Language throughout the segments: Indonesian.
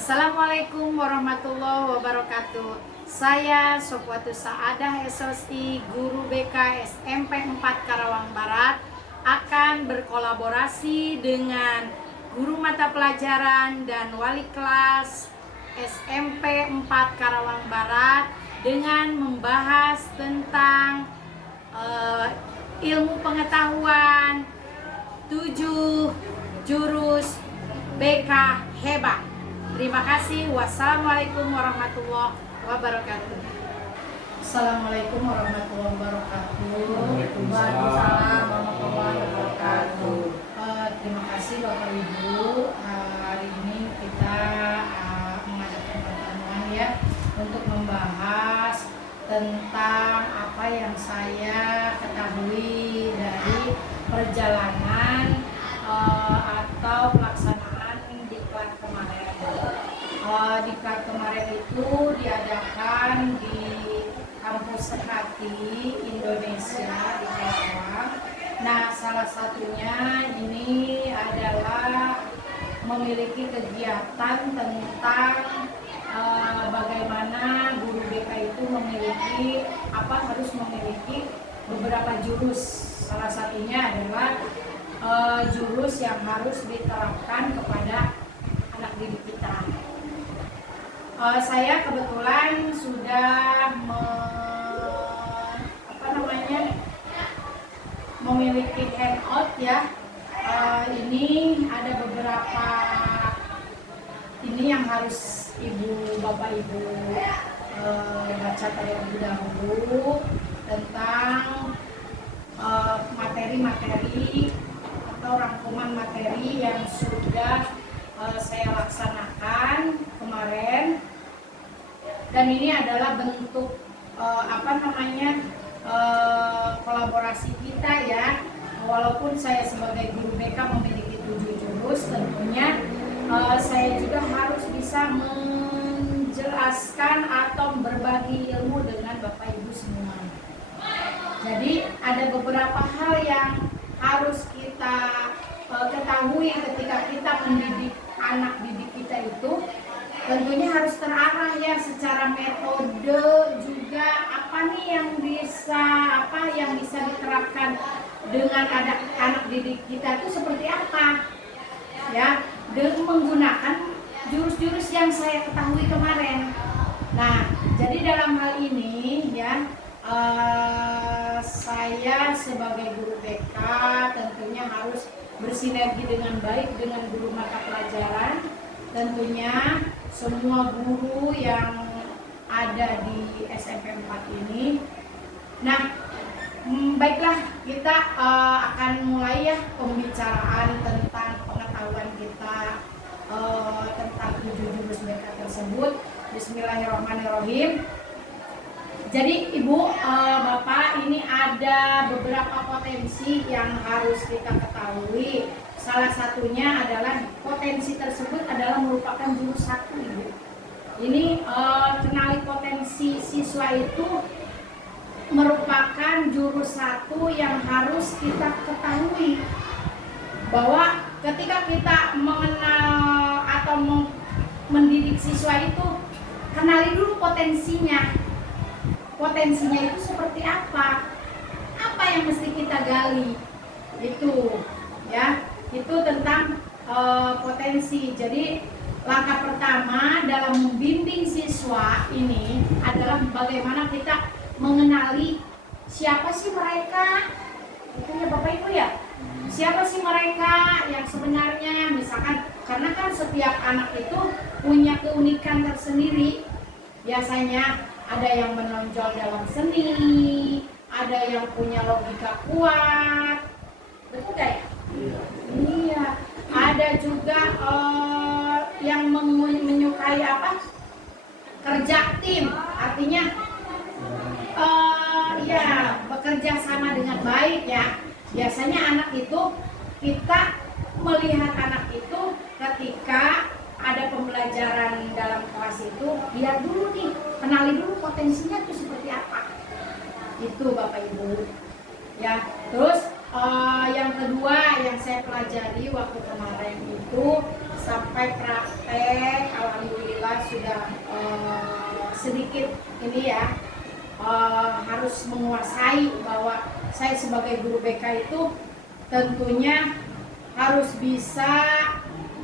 Assalamualaikum warahmatullahi wabarakatuh. Saya Sofwatu Saadah SOSI, guru BK SMP 4 Karawang Barat, akan berkolaborasi dengan guru mata pelajaran dan wali kelas SMP 4 Karawang Barat dengan membahas tentang ilmu pengetahuan 7 jurus BK hebat. Terima kasih. Wassalamualaikum warahmatullahi wabarakatuh. Assalamualaikum warahmatullahi wabarakatuh. Waalaikumsalam warahmatullahi wabarakatuh. Terima kasih Bapak Ibu. Hari ini kita mengadakan pertemuan ya untuk membahas tentang apa yang saya ketahui dari perjalanan atau pelaksanaan diklat kemarin. Diklat kemarin itu diadakan di Kampus Sekati Indonesia di Karawang. Nah, salah satunya ini adalah memiliki kegiatan tentang bagaimana guru BK itu harus memiliki beberapa jurus. Salah satunya adalah jurus yang harus diterapkan kepada anak didik kita. Saya kebetulan sudah memiliki handout ya. Ini ada beberapa ini yang harus Bapak Ibu baca terlebih dahulu tentang materi-materi atau rangkuman materi yang sudah saya laksanakan kemarin, dan ini adalah bentuk kolaborasi kita ya. Walaupun saya sebagai guru BK memiliki 7 jurus, tentunya saya juga harus bisa menjelaskan atau berbagi ilmu dengan Bapak Ibu semua. Jadi ada beberapa hal yang harus kita ketahui ketika kita mendidik anak didik kita itu, tentunya harus terarah ya secara metode juga apa yang bisa diterapkan dengan anak didik kita itu seperti apa ya, dengan menggunakan jurus-jurus yang saya ketahui kemarin. Nah, jadi dalam hal ini ya, saya sebagai guru BK tentunya harus bersinergi dengan baik dengan guru mata pelajaran, tentunya semua guru yang ada di SMP 4 ini. Nah, baiklah, kita akan mulai ya pembicaraan tentang pengetahuan kita tentang 7 jurus BK tersebut. Bismillahirrahmanirrahim. Jadi Ibu, Bapak, ini ada beberapa potensi yang harus kita ketahui. Salah satunya adalah potensi tersebut adalah merupakan jurus 1 Ibu. Ini kenali potensi siswa itu merupakan jurus 1 yang harus kita ketahui. Bahwa ketika kita mengenal atau mendidik siswa itu, kenali dulu potensinya. Potensinya itu seperti apa yang mesti kita gali, itu ya, itu tentang potensi. Jadi langkah pertama dalam membimbing siswa ini adalah bagaimana kita mengenali siapa sih mereka, itu ya Bapak Ibu ya, siapa sih mereka yang sebenarnya. Misalkan karena kan setiap anak itu punya keunikan tersendiri. Biasanya ada yang menonjol dalam seni, ada yang punya logika kuat, betul gak ya? Iya. Ada juga yang menyukai kerja tim, artinya bekerja sama dengan baik ya. Biasanya anak itu, kita melihat anak itu ketika ada pembelajaran dalam kelas itu, lihat dulu nih, kenali dulu potensinya itu seperti apa. Itu Bapak Ibu ya. Terus yang kedua yang saya pelajari waktu kemarin itu sampai praktek, alhamdulillah sedikit ini ya, harus menguasai bahwa saya sebagai guru BK itu tentunya harus bisa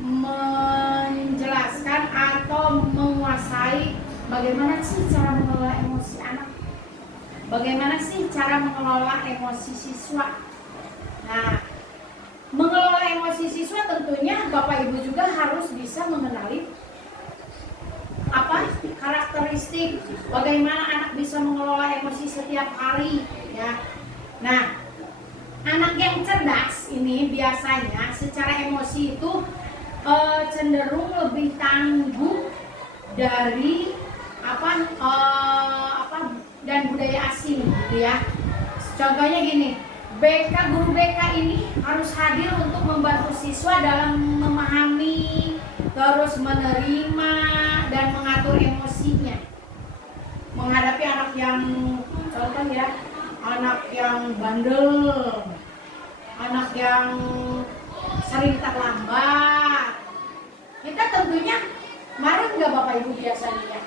menjelaskan atau menguasai bagaimana sih cara mengelola emosi anak, bagaimana sih cara mengelola emosi siswa. Nah, mengelola emosi siswa tentunya Bapak Ibu juga harus bisa mengenali karakteristik bagaimana anak bisa mengelola emosi setiap hari ya. Nah, anak yang cerdas ini biasanya secara emosi itu cenderung lebih tangguh dari dan budaya asing gitu ya. Contohnya gini, guru BK ini harus hadir untuk membantu siswa dalam memahami, terus menerima dan mengatur emosinya. Menghadapi anak yang contoh ya, anak yang bandel, anak yang sering terlambat. Kita tentunya marah nggak Bapak Ibu biasanya ya?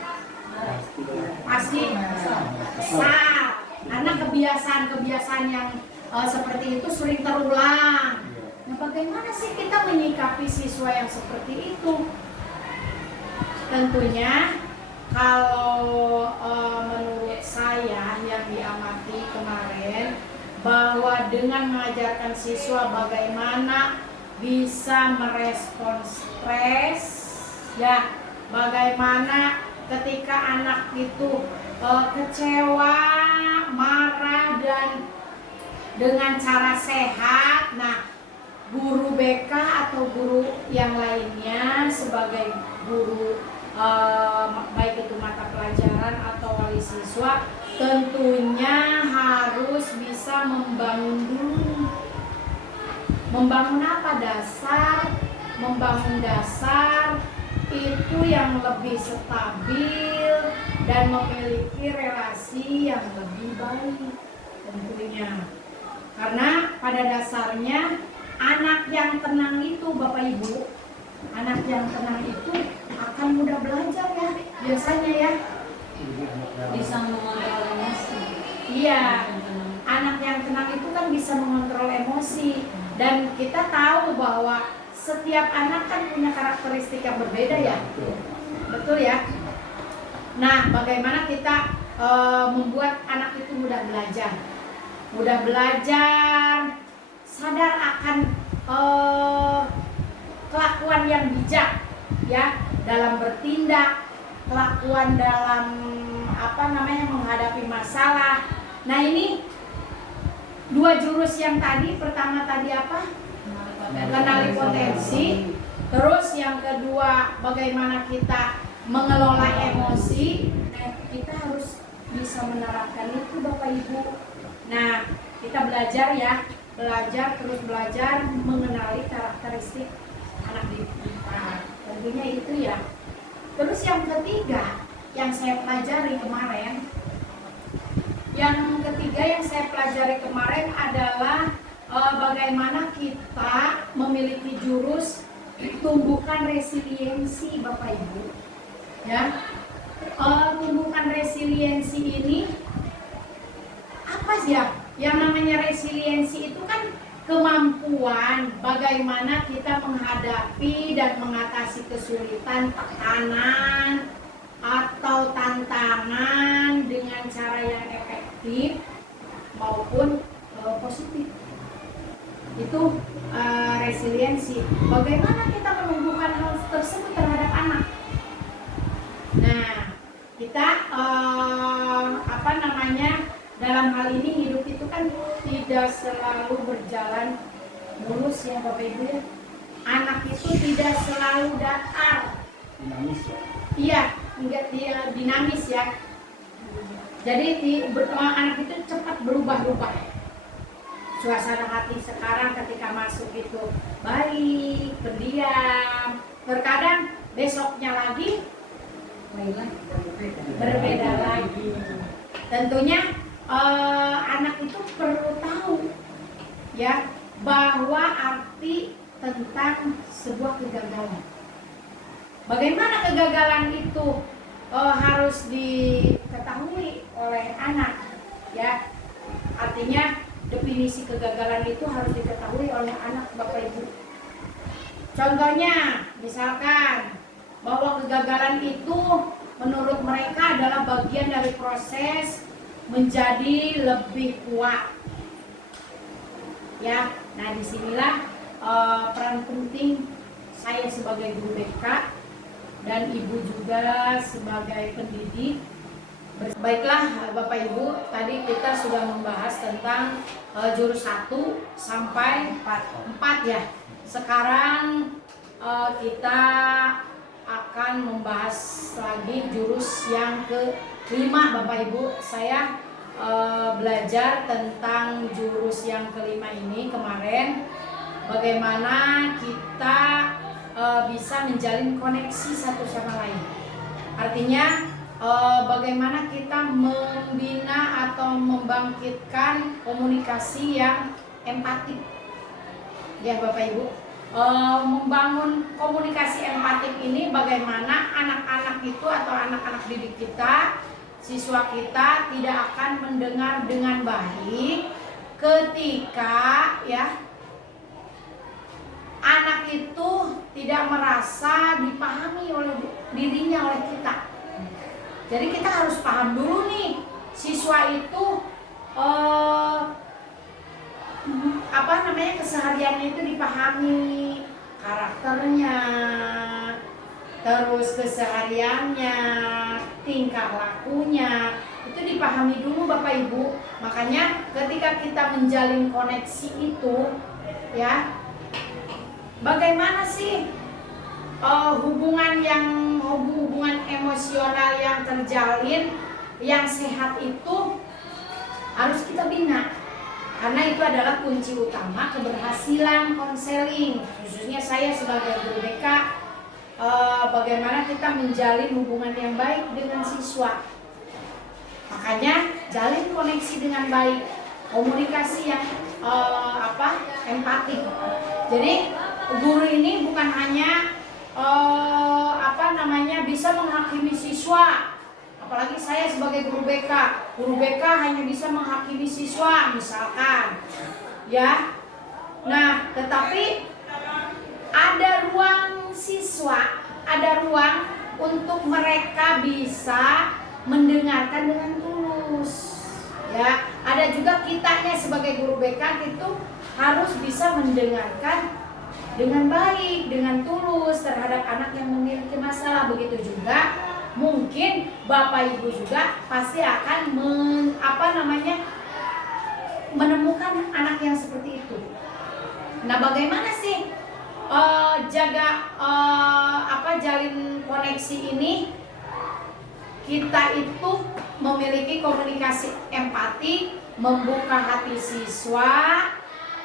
Pasti besar. Karena kebiasaan yang seperti itu sering terulang. Nah, bagaimana sih kita menyikapi siswa yang seperti itu? Tentunya kalau menurut saya yang diamati kemarin, bahwa dengan mengajarkan siswa bagaimana bisa merespon stres ya, bagaimana ketika anak itu kecewa, marah, dan dengan cara sehat. Nah, guru BK atau guru yang lainnya sebagai guru baik itu mata pelajaran atau wali siswa tentunya harus bisa membangun dulu. Membangun apa? Membangun dasar itu yang lebih stabil dan memiliki relasi yang lebih baik tentunya. Karena pada dasarnya anak yang tenang itu Bapak Ibu, anak yang tenang itu akan mudah belajar ya biasanya ya. Bisa mengontrol emosi. Iya, anak yang tenang itu kan bisa mengontrol emosi. Dan kita tahu bahwa setiap anak kan punya karakteristik yang berbeda ya. Betul ya. Nah, bagaimana kita membuat anak itu mudah belajar, sadar akan kelakuan yang bijak ya dalam bertindak, kelakuan dalam menghadapi masalah. Nah, ini dua jurus yang tadi, pertama tadi apa? Kenali potensi. Terus yang kedua, bagaimana kita mengelola emosi. Nah, kita harus bisa menerapkan itu Bapak Ibu. Nah, kita belajar terus belajar mengenali karakteristik anak kita. Tentunya itu ya. Terus yang ketiga yang saya pelajari kemarin adalah bagaimana kita memiliki jurus tumbuhkan resiliensi Bapak Ibu. Ya, tumbuhkan resiliensi ini apa sih ya? Yang namanya resiliensi itu kan kemampuan bagaimana kita menghadapi dan mengatasi kesulitan, tekanan, atau tantangan dengan cara yang efektif maupun positif. Itu resiliensi. Bagaimana kita menumbuhkan hal tersebut terhadap anak? Nah, kita dalam hal ini hidup itu kan tidak selalu berjalan mulus ya Bapak Ibu ya. Anak itu tidak selalu datar. Dinamis ya? Iya, enggak dia dinamis ya. Jadi anak itu cepat berubah-ubah. Suasana hati sekarang ketika masuk itu baik, pendiam. Terkadang besoknya lagi berbeda lagi. Tentunya anak itu perlu tahu ya bahwa arti tentang sebuah kegagalan. Bagaimana kegagalan itu harus diketahui oleh anak, ya. Artinya definisi kegagalan itu harus diketahui oleh anak, Bapak Ibu. Contohnya, misalkan bahwa kegagalan itu menurut mereka adalah bagian dari proses menjadi lebih kuat. Ya, nah disinilah peran penting saya sebagai guru BK dan ibu juga sebagai pendidik. Baiklah Bapak Ibu, tadi kita sudah membahas tentang jurus 1 sampai 4 ya. Sekarang kita akan membahas lagi jurus yang ke-5 Bapak Ibu. Saya belajar tentang jurus yang ke-5 ini kemarin, bagaimana kita bisa menjalin koneksi satu sama lain. Artinya bagaimana kita membina atau membangkitkan komunikasi yang empatik, ya Bapak Ibu. Membangun komunikasi empatik ini bagaimana anak-anak itu atau anak-anak didik kita, siswa kita tidak akan mendengar dengan baik ketika ya anak itu tidak merasa dipahami oleh dirinya, oleh kita. Jadi kita harus paham dulu nih, siswa itu kesehariannya itu dipahami, karakternya, terus kesehariannya, tingkah lakunya itu dipahami dulu Bapak Ibu. Makanya ketika kita menjalin koneksi itu ya, bagaimana sih hubungan emosional yang terjalin yang sehat itu harus kita bina, karena itu adalah kunci utama keberhasilan konseling, khususnya saya sebagai guru BK. Bagaimana kita menjalin hubungan yang baik dengan siswa. Makanya jalin koneksi dengan baik, komunikasi yang empatik. Jadi guru ini bukan hanya bisa menghakimi siswa. Apalagi saya sebagai guru BK hanya bisa menghakimi siswa misalkan, ya. Nah, tetapi ada ruang siswa, ada ruang untuk mereka bisa mendengarkan dengan tulus, ya. Ada juga kitanya sebagai guru BK itu harus bisa mendengarkan dengan baik, dengan tulus terhadap anak yang memiliki masalah. Begitu juga mungkin Bapak Ibu juga pasti akan menemukan anak yang seperti itu. Nah, bagaimana sih jalin koneksi ini? Kita itu memiliki komunikasi empati, membuka hati siswa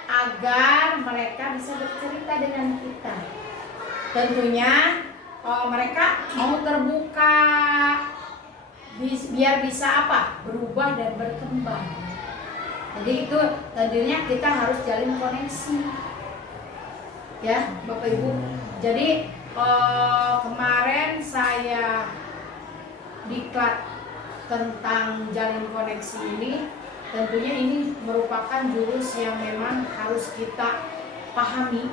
agar mereka bisa bercerita dengan kita. Tentunya mereka mau terbuka, biar bisa berubah dan berkembang. Jadi itu tentunya kita harus jalin koneksi, ya Bapak Ibu. Jadi kemarin saya diklat tentang jalin koneksi ini. Tentunya ini merupakan jurus yang memang harus kita pahami,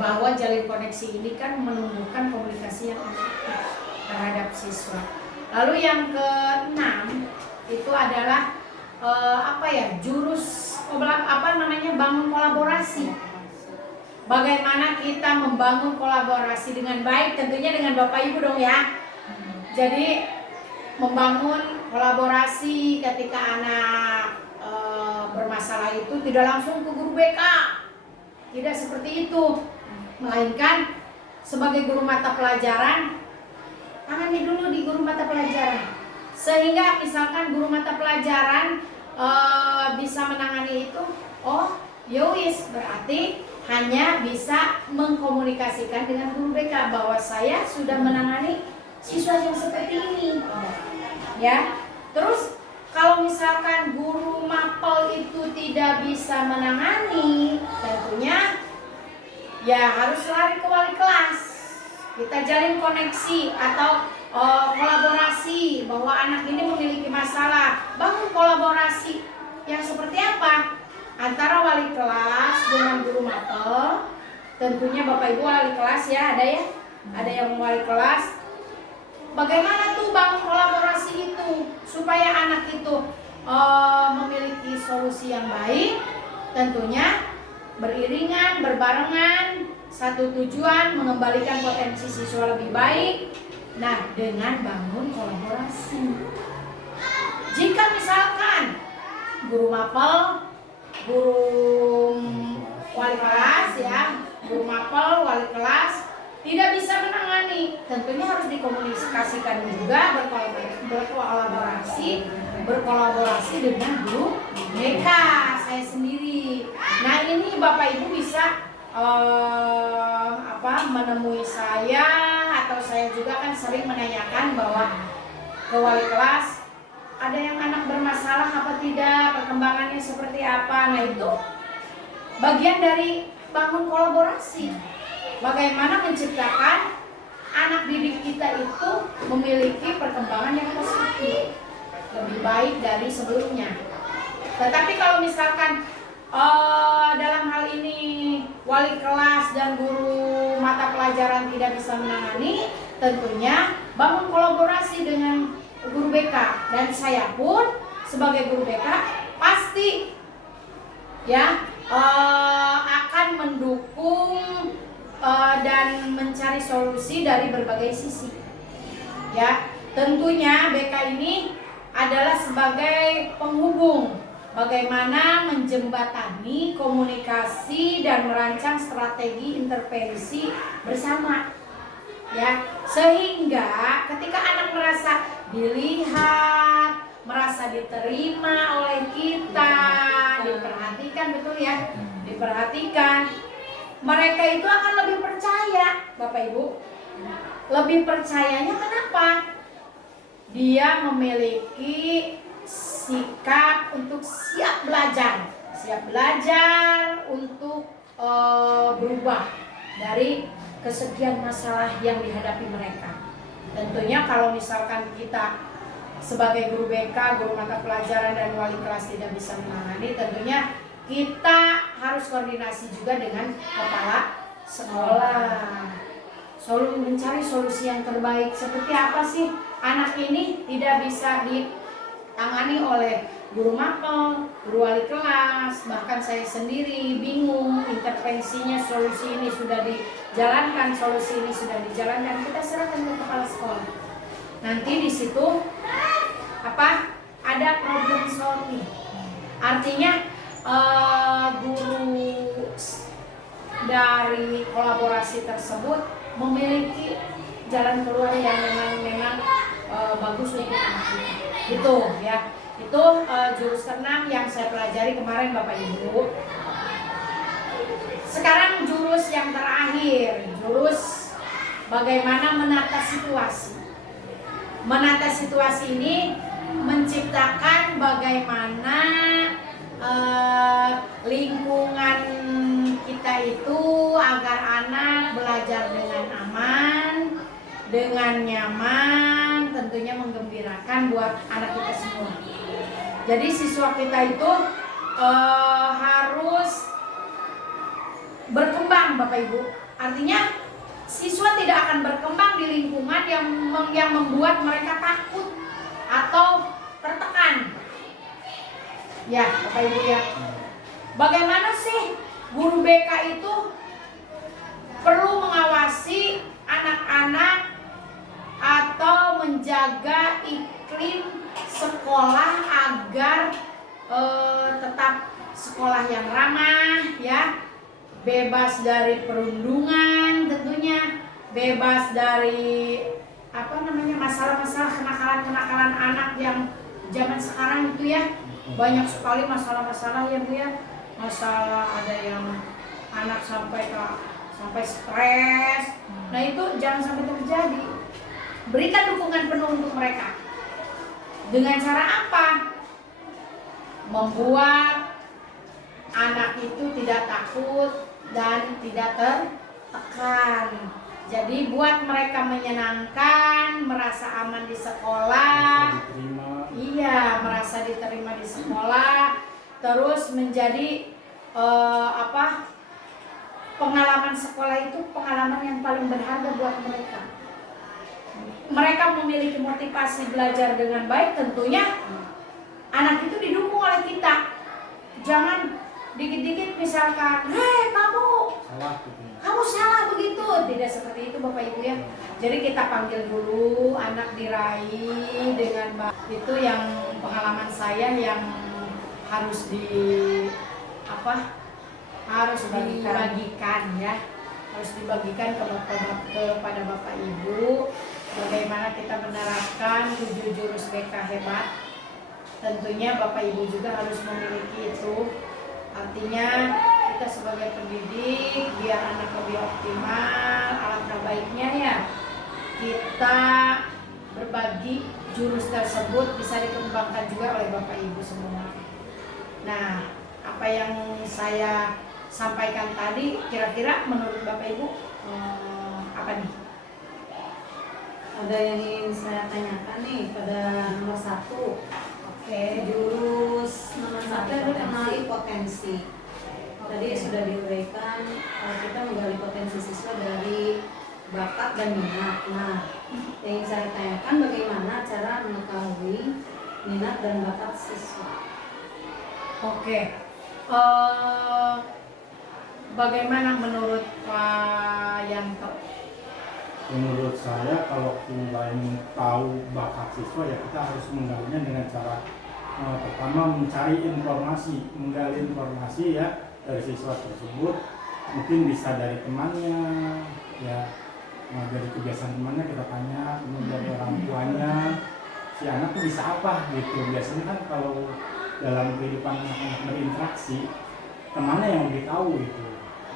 bahwa jalin koneksi ini kan menumbuhkan komunikasi yang efektif terhadap siswa. Lalu yang ke-6 itu adalah jurus bangun kolaborasi. Bagaimana kita membangun kolaborasi dengan baik, tentunya dengan Bapak Ibu dong ya. Jadi membangun kolaborasi ketika anak bermasalah itu tidak langsung ke guru BK, tidak seperti itu, melainkan sebagai guru mata pelajaran, tangani dulu di guru mata pelajaran, sehingga misalkan guru mata pelajaran bisa menangani itu. Oh, yowis, berarti hanya bisa mengkomunikasikan dengan guru BK bahwa saya sudah menangani siswa yang seperti ini, ya. Terus kalau misalkan guru mapel itu tidak bisa menangani, tentunya ya harus lari ke wali kelas, kita jalin koneksi atau kolaborasi bahwa anak ini memiliki masalah. Bangun kolaborasi yang seperti apa? Antara wali kelas dengan guru mapel. Tentunya Bapak Ibu wali kelas ya, ada ya? Ada yang wali kelas. Bagaimana tuh bangun kolaborasi itu supaya anak itu memiliki solusi yang baik? Tentunya beriringan, berbarengan, satu tujuan mengembalikan potensi siswa lebih baik. Nah, dengan bangun kolaborasi. Jika misalkan guru mapel, guru wali kelas ya, guru mapel, wali kelas tidak bisa menangani, tentunya harus dikomunikasikan juga, berkolaborasi dengan guru BK saya sendiri. Nah, ini Bapak Ibu bisa menemui saya, atau saya juga kan sering menanyakan bahwa ke wali kelas ada yang anak bermasalah apa tidak, perkembangannya seperti apa. Nah, itu bagian dari bangun kolaborasi. Bagaimana menciptakan anak didik kita itu memiliki perkembangan yang positif, lebih baik dari sebelumnya. Tetapi kalau misalkan dalam hal ini wali kelas dan guru mata pelajaran tidak bisa menangani, tentunya bangun kolaborasi dengan guru BK. Dan saya pun sebagai guru BK pasti ya akan mendukung dan mencari solusi dari berbagai sisi. Ya, tentunya BK ini adalah sebagai penghubung, bagaimana menjembatani komunikasi dan merancang strategi intervensi bersama. Ya, sehingga ketika anak merasa dilihat, merasa diterima oleh kita, diperhatikan, betul ya, diperhatikan, mereka itu akan lebih percaya, Bapak Ibu. Lebih percayanya kenapa? Dia memiliki sikap untuk siap belajar untuk berubah dari kesekian masalah yang dihadapi mereka. Tentunya kalau misalkan kita sebagai guru BK, guru mata pelajaran dan wali kelas tidak bisa menangani, tentunya kita harus koordinasi juga dengan kepala sekolah. Mencari solusi yang terbaik. Seperti apa sih anak ini tidak bisa ditangani oleh guru mapel, guru wali kelas, bahkan saya sendiri bingung intervensinya. Solusi ini sudah dijalankan, solusi ini sudah dijalankan, kita serahkan ke kepala sekolah. Nanti di situ ada problem solving. Artinya guru dari kolaborasi tersebut memiliki jalan keluar yang memang bagus untuk anak kita. Gitu ya. Itu jurus ke-6 yang saya pelajari kemarin Bapak Ibu. Sekarang jurus yang terakhir, jurus bagaimana menata situasi. Menata situasi ini menciptakan bagaimana lingkungan kita itu agar anak belajar dengan aman, dengan nyaman, tentunya menggembirakan buat anak kita semua. Jadi siswa kita itu harus berkembang, Bapak Ibu. Artinya siswa tidak akan berkembang di lingkungan yang membuat mereka takut atau tertekan. Ya, Bapak Ibu ya. Bagaimana sih guru BK itu perlu mengawasi anak-anak atau menjaga iklim sekolah agar tetap sekolah yang ramah ya, bebas dari perundungan, tentunya bebas dari masalah-masalah kenakalan anak yang zaman sekarang itu ya. Banyak sekali masalah-masalah ya Bu ya. Masalah ada yang anak sampai stres. Nah, itu jangan sampai terjadi. Berikan dukungan penuh untuk mereka. Dengan cara apa? Membuat anak itu tidak takut dan tidak tertekan. Jadi buat mereka menyenangkan, merasa aman di sekolah, diterima. iya, merasa diterima di sekolah, terus menjadi pengalaman sekolah itu pengalaman yang paling berharga buat mereka. Mereka memiliki motivasi belajar dengan baik, tentunya anak itu didukung oleh kita. Jangan dikit-dikit misalkan, hei Salah gitu ya. kamu salah begitu. Tidak seperti itu Bapak Ibu ya. Jadi kita panggil dulu, anak diraih dengan baik. Itu yang pengalaman saya yang harus harus dibagikan ya. Harus dibagikan kepada Bapak Ibu bagaimana kita menerapkan 7 jurus BK hebat. Tentunya Bapak Ibu juga harus memiliki itu. Artinya kita sebagai pendidik biar anak lebih optimal, alangkah baiknya ya kita berbagi jurus tersebut bisa dikembangkan juga oleh Bapak Ibu semua. Nah, apa yang saya sampaikan tadi kira-kira menurut Bapak Ibu apa nih? Ada yang ingin saya tanyakan nih pada nomor 1. Oke. Jurus nomor 1 adalah kenali potensi. Tadi sudah diuraikan kita menggali potensi siswa dari bakat dan minat. Nah, yang ingin saya tanyakan bagaimana cara mengetahui minat dan bakat siswa. Oke. Bagaimana menurut Pak Yanto? Menurut saya kalau ingin tahu bakat siswa ya kita harus menggalinya dengan cara pertama mencari informasi, menggali informasi ya dari siswa tersebut. Mungkin bisa dari temannya ya, dari kebiasaan temannya kita tanya, kemudian dari orang tuanya si anak tuh bisa apa gitu. Biasanya kan kalau dalam kehidupan anak-anak berinteraksi temannya yang lebih tahu gitu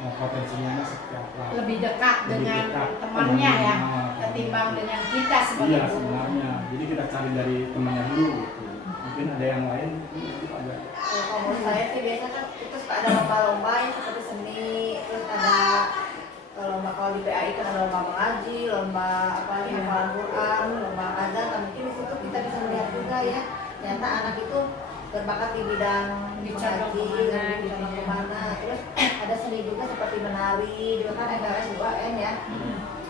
potensinya seperti apa. Lebih dekat dengan temannya ya, ketimbang dengan kita sebagai iya, guru. sebenarnya. Jadi kita cari dari temannya dulu gitu. Mungkin ada yang lain, itu ada. Kalau menurut saya sih biasanya kan itu suka ada lomba-lomba yang seperti seni, terus ada lomba kalau di PAI kan ada lomba mengaji, lomba hafalan Quran, lomba azan. Nah, mungkin di situ kita bisa melihat juga ya, ternyata anak itu berbakat di bidang mengaji, di bidang kemana. Terus ada seni juga seperti menari, juga kan MLS 2N ya.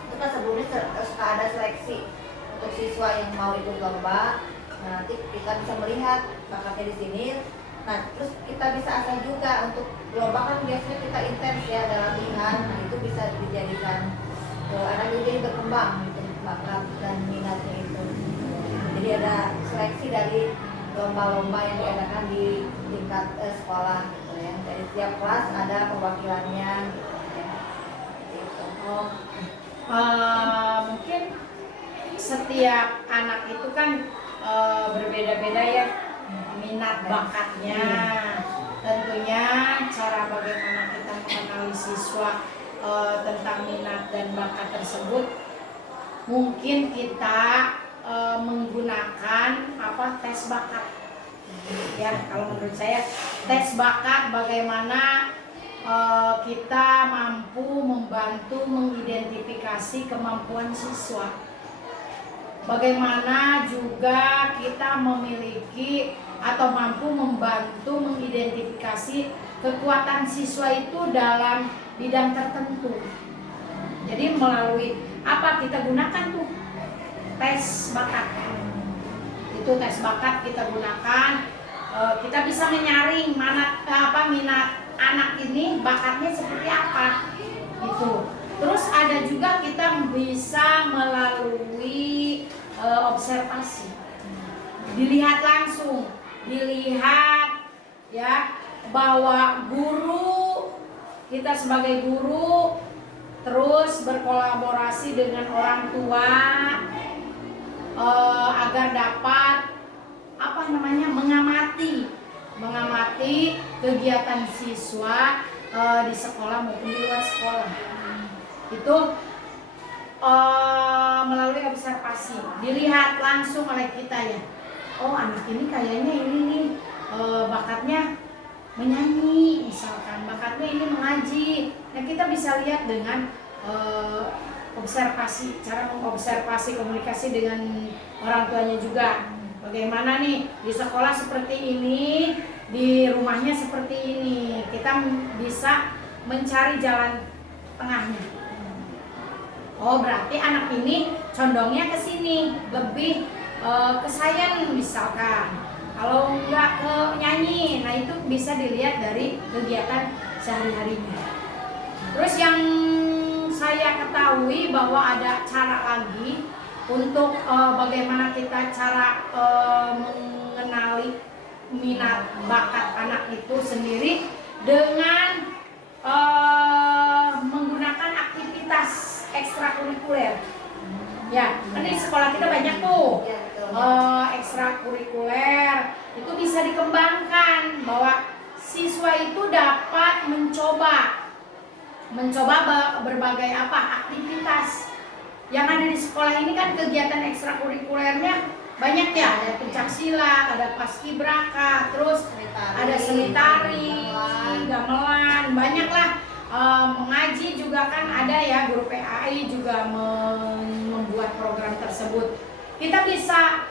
Itu kan sebelumnya suka ada seleksi untuk siswa yang mau ikut lomba. Nah, nanti kita bisa melihat bakatnya di sini. Nah, terus kita bisa asah juga untuk lomba kan biasanya kita intens ya ada latihan. Nah, itu bisa dijadikan anak itu jadi berkembang gitu bakat dan minatnya itu. Jadi ada seleksi dari lomba-lomba yang diadakan di tingkat sekolah gitu ya. Dari setiap kelas ada perwakilannya gitu ya. Gitu. Mungkin setiap anak itu kan berbeda-beda ya minat bakatnya. Tentunya cara bagaimana kita mengenali siswa tentang minat dan bakat tersebut mungkin kita menggunakan tes bakat ya. Kalau menurut saya tes bakat bagaimana kita mampu membantu mengidentifikasi kemampuan siswa. Bagaimana juga kita memiliki atau mampu membantu mengidentifikasi kekuatan siswa itu dalam bidang tertentu. Jadi melalui apa kita gunakan tuh tes bakat. Itu tes bakat kita gunakan. Kita bisa menyaring mana minat anak ini bakatnya seperti apa gitu. Terus ada juga kita bisa melalui observasi, dilihat langsung, dilihat ya bahwa guru kita sebagai guru terus berkolaborasi dengan orang tua agar dapat mengamati kegiatan siswa di sekolah maupun di luar sekolah. Itu melalui observasi, dilihat langsung oleh kita ya. Oh, anak ini kayaknya ini nih bakatnya menyanyi misalkan, bakatnya ini mengaji. Nah, kita bisa lihat dengan observasi, cara mengobservasi komunikasi dengan orang tuanya juga. Bagaimana nih di sekolah seperti ini, di rumahnya seperti ini, kita bisa mencari jalan tengahnya. Oh berarti anak ini condongnya ke sini, lebih ke sayang misalkan. Kalau nggak ke nyanyi, nah itu bisa dilihat dari kegiatan sehari-harinya. Terus yang saya ketahui bahwa ada cara lagi untuk bagaimana kita cara mengenali minat bakat anak itu sendiri dengan menggunakan aktivitas ekstrakurikuler. Ya, kan di sekolah kita banyak tuh Iya, betul. ekstrakurikuler, itu bisa dikembangkan bahwa siswa itu dapat mencoba berbagai aktivitas yang ada di sekolah ini. Kan kegiatan ekstrakurikulernya banyak ya, ada pencaksilat, ada paskibraka, terus ada seni tari, gamelan, banyak lah. Mengaji juga kan ada ya, guru PAI juga membuat program tersebut. Kita bisa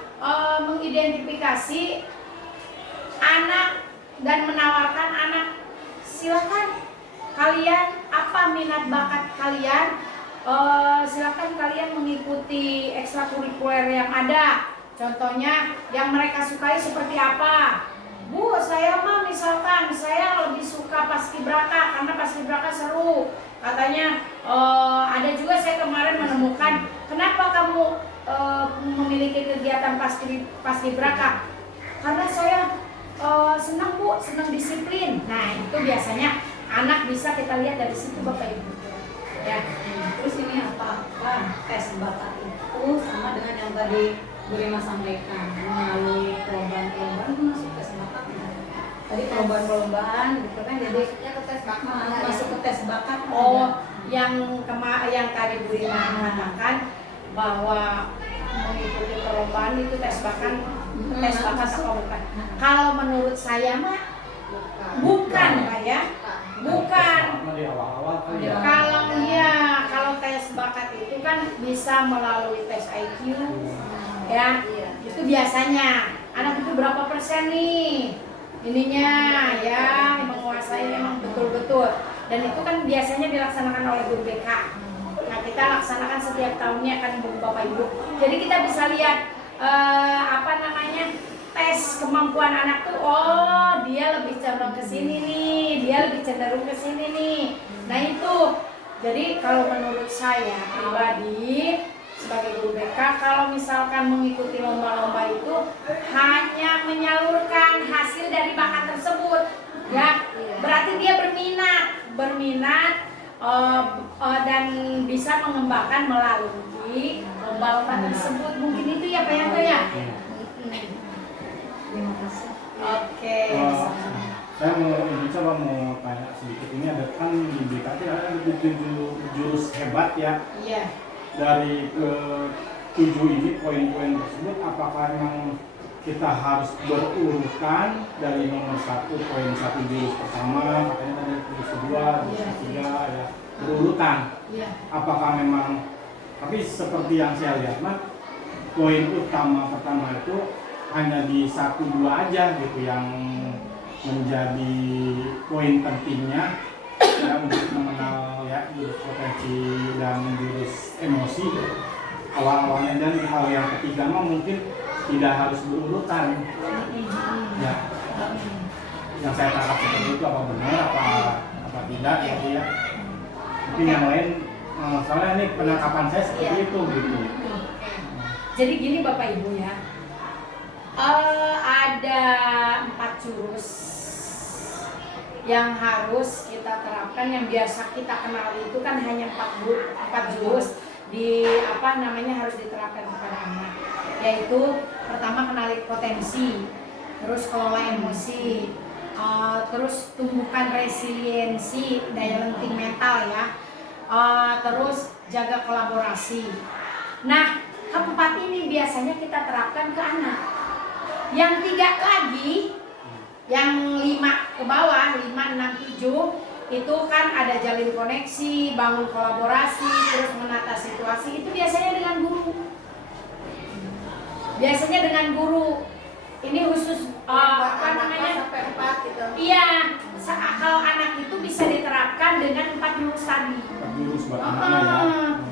mengidentifikasi anak dan menawarkan anak, silakan kalian apa minat bakat kalian, silakan kalian mengikuti ekstrakurikuler yang ada. Contohnya yang mereka sukai seperti apa? Bu, saya mah misalkan saya lebih suka paskibraka karena paskibraka seru. Katanya ada juga saya kemarin menemukan, kenapa kamu memiliki kegiatan paskibraka? Karena saya senang Bu, senang disiplin. Nah itu biasanya anak bisa kita lihat dari situ Bapak Ibu. Ya. Terus ini apakah tes bakat itu sama dengan yang tadi Bu Rima sampaikan, melalui perlombaan-perlombaan itu masuk tes bakat? Tadi perlombaan-perlombaan gitu kan, jadi Maksudnya ke tes bakat masuk ke tes bakat. Yang tadi Bu Rima katakan bahwa mengikuti perlombaan itu tes bakat atau bukan? Kalau menurut saya mah bukan Pak ya. Bukan. Sama di awal-awal kan ya. Kalau tes bakat itu kan bisa melalui tes IQ ya. Itu biasanya anak itu berapa persen nih ininya ya, menguasai memang betul-betul. Dan itu kan biasanya dilaksanakan oleh guru BK. Nah kita laksanakan setiap tahunnya kan Bapak Ibu. Jadi kita bisa lihat tes kemampuan anak tuh, oh dia lebih cenderung ke sini nih, dia lebih cenderung ke sini nih. Nah itu, jadi kalau menurut saya pribadi sebagai guru BK, kalau misalkan mengikuti lomba-lomba itu hanya menyalurkan hasil dari bakat tersebut, ya berarti dia berminat dan bisa mengembangkan melalui lomba-lomba tersebut. Mungkin itu ya Pak Yanto ya. Terima kasih. Oke. Saya mau tanya sedikit, ini ada kan di BKT ada 7 jurus hebat ya. Iya. Dari ke-7 ini poin-poin tersebut, apakah memang kita harus berurutan dari nomor 1, poin 1 jurus pertama, katanya dari jurus kedua, jurus ketiga ya, berurutan. Iya. Apakah memang, tapi seperti yang saya lihat mah, poin utama pertama itu hanya di 1-2 aja gitu yang menjadi poin pentingnya ya, untuk mengenal ya jurus potensi dan jurus emosi awal-awalnya. Dan hal yang ketiga mah mungkin tidak harus berurutan ya, yang saya tangkap seperti itu. Apa benar apa tidak gitu ya, mungkin yang lain soalnya ini penangkapan saya seperti itu gitu. Jadi gini Bapak Ibu ya, ada 4 jurus yang harus kita terapkan, yang biasa kita kenal itu kan hanya 4 jurus harus diterapkan kepada anak, yaitu pertama kenali potensi, terus kelola emosi, terus tumbuhkan resiliensi, daya lenting mental ya, terus jaga kolaborasi. Nah, keempat ini biasanya kita terapkan ke anak. Yang 3 lagi, yang 5 ke bawah, 5, 6, 7 itu kan ada jalin koneksi, bangun kolaborasi, terus menata situasi, itu biasanya dengan guru. Biasanya dengan guru. Ini khusus apa namanya? Sampai 4 gitu. Iya, kalau anak itu bisa diterapkan dengan 4 jurus tadi. Jurus buat anak ya.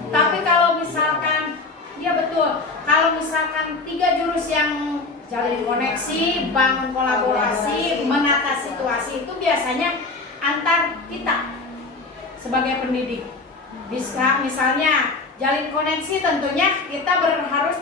Tapi kalau misalkan, ya betul, kalau misalkan 3 jurus yang jalin koneksi, bangun kolaborasi, menata situasi, itu biasanya antar kita sebagai pendidik. Bisa misalnya jalin koneksi, tentunya kita harus